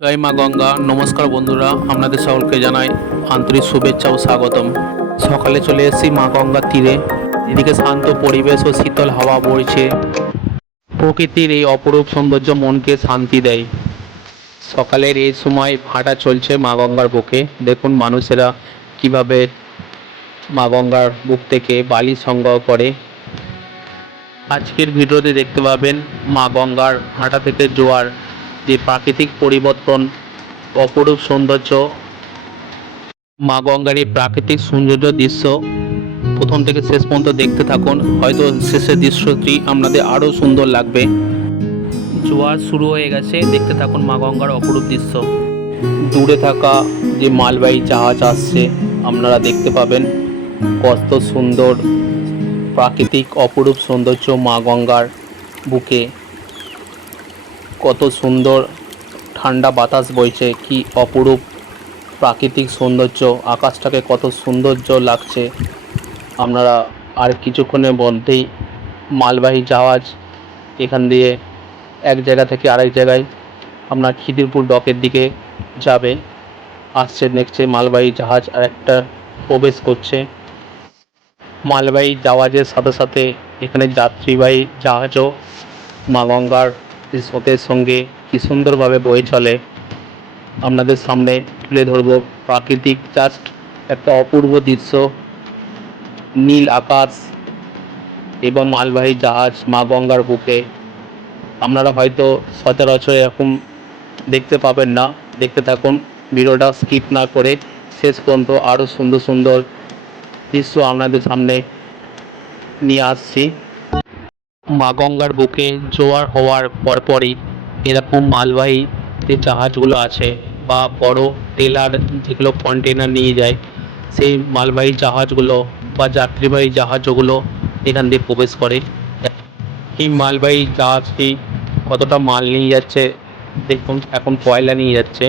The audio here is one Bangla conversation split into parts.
জয় মা গঙ্গা। নমস্কার বন্ধুরা, আপনাদের সকলকে জানাই আন্তরিক শুভেচ্ছা ও স্বাগতম। সকালে চলে এসেছি মা গঙ্গার তীরে। এদিকে শান্ত পরিবেশ ও শীতল হাওয়া বইছে। প্রকৃতির এই অপরূপ সৌন্দর্য মনকে শান্তি দেয়। সকালের এই সময় হাঁটা চলছে মা গঙ্গার বুকে। দেখুন মানুষেরা কিভাবে মা গঙ্গার বুক থেকে বালি সংগ্রহ করে। আজকের ভিডিওতে দেখতে পাবেন মা গঙ্গার ভাটা থেকে জোয়ার, যে প্রাকৃতিক পরিবর্তন, অপরূপ সৌন্দর্য। মা গঙ্গার এই প্রাকৃতিক সৌন্দর্য দৃশ্য প্রথম থেকে শেষ পর্যন্ত দেখতে থাকুন, হয়তো শেষের দৃশ্যটি আপনাদের আরও সুন্দর লাগবে। জোয়ার শুরু হয়ে গেছে, দেখতে থাকুন মা গঙ্গার অপরূপ দৃশ্য। দূরে থাকা যে মালবাহী জাহাজ আসছে আপনারা দেখতে পাবেন। কত সুন্দর প্রাকৃতিক অপরূপ সৌন্দর্য মা গঙ্গার বুকে। কত সুন্দর ঠান্ডা বাতাস বইছে, কি অপরূপ প্রাকৃতিক সৌন্দর্য। আকাশটাকে কত সৌন্দর্য লাগছে। আপনারা আর কিছুক্ষণের মধ্যেই মালবাহী জাহাজ এখান দিয়ে এক জায়গা থেকে আরেক জায়গায় আপনার খিদিরপুর ডকের দিকে যাবে। আসছে দেখছে মালবাহী জাহাজ আর একটা প্রবেশ করছে। মালবাহী জাহাজের সাথে সাথে এখানে যাত্রীবাহী জাহাজও মা গঙ্গার স্রোতের সঙ্গে কি সুন্দরভাবে বয়ে চলে। আপনাদের সামনে তুলে ধরব প্রাকৃতিক জাস্ট একটা অপূর্ব দৃশ্য। নীল আকাশ এবং মালবাহী জাহাজ মা গঙ্গার বুকে। আপনারা হয়তো সচরাচর এরকম দেখতে পাবেন না। দেখতে থাকুন, ভিডিওটা স্কিপ না করে শেষ পর্যন্ত আরও সুন্দর সুন্দর দৃশ্য আপনাদের সামনে নিয়ে আসছি। মা গঙ্গার বুকে জোয়ার হওয়ার পরপরই এরকম মালবাহী যে জাহাজগুলো আছে বা বড় ট্রেলার যেগুলো কন্টেনার নিয়ে যায়, সেই মালবাহী জাহাজগুলো বা যাত্রীবাহী জাহাজগুলো এখান দিয়ে প্রবেশ করে। এই মালবাহী জাহাজটি কতটা মাল নিয়ে যাচ্ছে দেখুন। এখন কয়লা নিয়ে যাচ্ছে।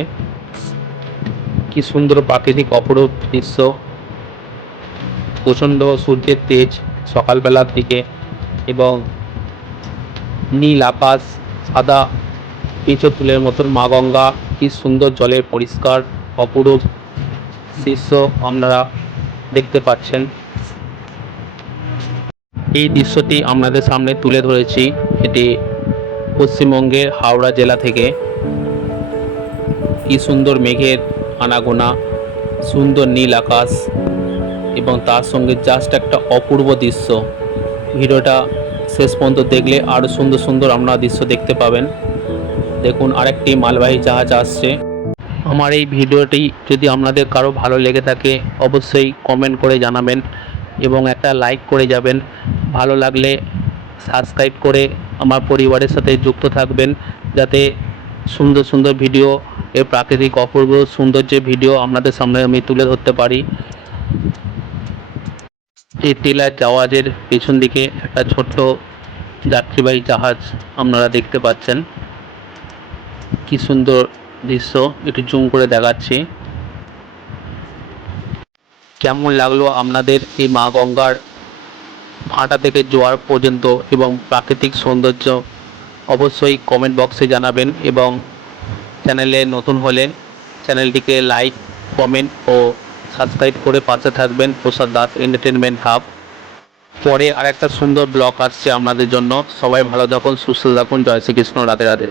কি সুন্দর প্রাকৃতিক অপরূপ দৃশ্য। প্রচণ্ড সূর্যের তেজ সকালবেলার দিকে এবং নীল আকাশ, সাদা পিঁচো তুলের মতন মা গঙ্গা, কি সুন্দর জলের পরিষ্কার অপরূপ দৃশ্য আপনারা দেখতে পাচ্ছেন। এই দৃশ্যটি আপনাদের সামনে তুলে ধরেছি। এটি পশ্চিমবঙ্গের হাওড়া জেলা থেকে। কি সুন্দর মেঘের আনাগোনা, সুন্দর নীল আকাশ এবং তার সঙ্গে জাস্ট একটা অপূর্ব দৃশ্য। ভিডিওটা শেষ পর্যন্ত দেখলে আরও সুন্দর সুন্দর আপনারা দৃশ্য দেখতে পাবেন। দেখুন আরেকটি মালবাহী জাহাজ আসছে। আমার এই ভিডিওটি যদি আপনাদের কারো ভালো লেগে থাকে অবশ্যই কমেন্ট করে জানাবেন এবং একটা লাইক করে যাবেন। ভালো লাগলে সাবস্ক্রাইব করে আমার পরিবারের সাথে যুক্ত থাকবেন, যাতে সুন্দর সুন্দর ভিডিও, এই প্রাকৃতিক অপূর্ব সৌন্দর্যের ভিডিও আপনাদের সামনে আমি তুলে ধরতে পারি। এই ট্রেলার জাহাজের পেছন দিকে একটা ছোট্ট যাত্রীবাহী জাহাজ আপনারা দেখতে পাচ্ছেন। কি সুন্দর দৃশ্য, একটু জুম করে দেখাচ্ছি। কেমন লাগলো আপনাদের এই মা গঙ্গার ভাটা থেকে জোয়ার পর্যন্ত এবং প্রাকৃতিক সৌন্দর্য অবশ্যই কমেন্ট বক্সে জানাবেন এবং চ্যানেলে নতুন হলে চ্যানেলটিকে লাইক, কমেন্ট ও সাবস্ক্রাইব করে পাশে থাকবেন। প্রসাদ দাস এন্টারটেনমেন্ট হাব। পরে আরেকটা সুন্দর ব্লগ আসছে আপনাদের জন্য। সবাই ভালো থাকুন, সুস্থ থাকুন। জয় শ্রীকৃষ্ণ। রাধে রাধে।